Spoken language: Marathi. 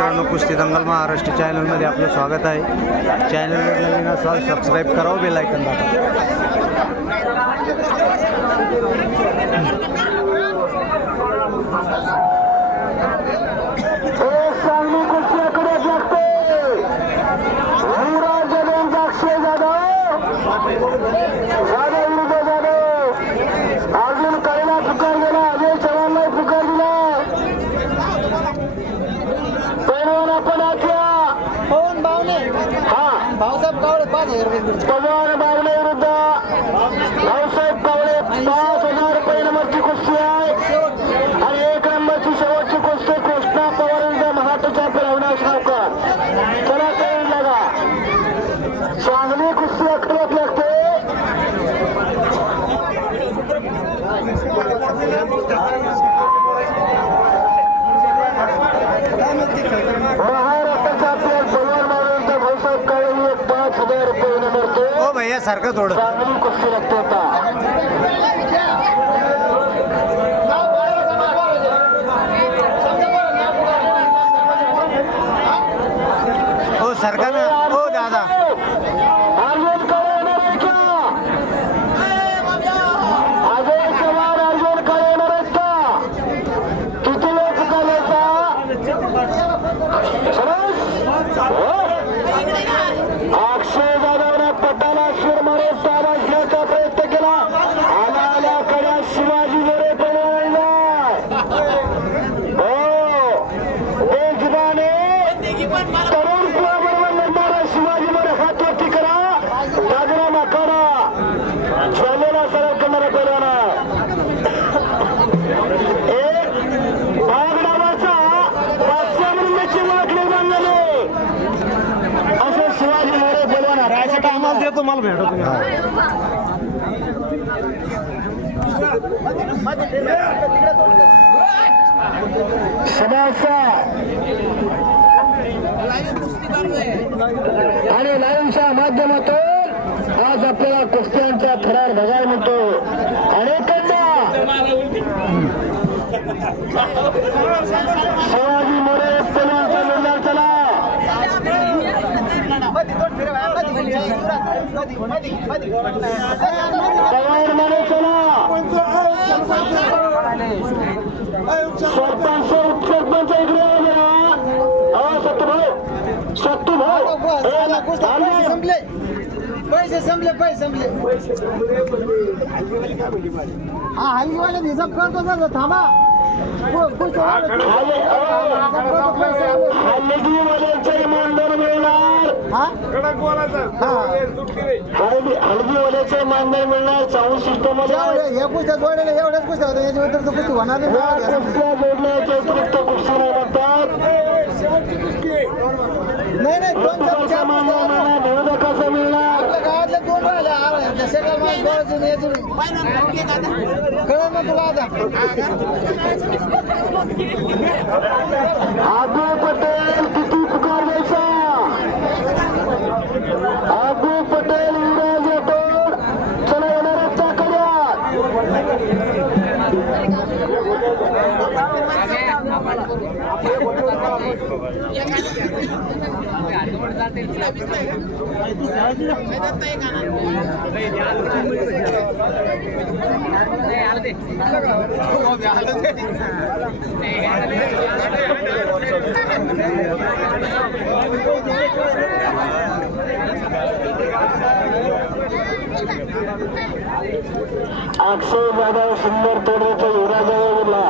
मित्रांनो, कुस्ती दंगल महाराष्ट्र चॅनलमध्ये आपलं स्वागत आहे. चॅनलवर नवीन असाल सबस्क्राईब करावं, बेल आयकॉन पवन बावले विरुद्ध भाऊसाहेब कावळे 5,000 रुपये नंबरची कुस्ती आहे. आणि 1 नंबरची शेवटची कुस्ती कृष्णा पवार विरुद्ध महाटच्या अविनाश गावकर. चला काही लागा, चांगली कुस्ती अखरत लागते. हो भैया सारखं थोडं चांगली कुस्ती लागते आता. हो सारखा ना. हो दादा अर्जुन काळे येणार आहे का? अजय चव्हाण अर्जुन काळे येणार आहेत का? किती वेळ पुकारल्याचा? अक्षय जाधवने पटाला शिर मारून ताबा घेण्याचा प्रयत्न केला. आल्या कड्या शिवाजी मोरे पण हो बेजबाने तरुण कुळाबरोबर लढणारा शिवाजी मोरे हात वरती करा, राजीनामा करा. झालेला सराव करणारा पैलवान एक बागडावाचा 500 रुपयाची वाटणी बांधलेली असे शिवाजी मोरे पैलवान राहायचं आम्हाला देतो, मला भेटतो. आणि लाईव्हच्या माध्यमातून आज आपल्याला कुस्त्यांचा थरार बघायला मिळतो. अनेकांना शिवाजी मोरे पैलवानचा निर्धार चला. पवार माने चला. सरपंच उपसरपंच इकडे सत्तू भाऊ संपले पैसे संपले हा हलगीवाले हिसाब करतो ना. थांबा हलगीवाल्यांचा इमानदार मिळणार. हलगीवाल्याचा इमानदार मिळणार. साऊंड सिस्टम या कुस्त्या जोडलेल्या एवढ्याच कुस्त्या होत्या, याच्या व्यतिरिक्त कुस्ती होणार नाही. कुस्त्या जोडण्याच्या व्यतिरिक्त कुस्ती नाही म्हणतात. नाही विरोधकाचा मिळणार. आपल्या गावातल्या 2 राहिल्या कळलं ना तुला आता. आगू पटेल किती पुकार द्यायचा? आगू पटेल युवराज येतो. चला येणाऱ्या कड्यात अक्षय जाधव सुंदर तोडण्याचा युवराज बोलला.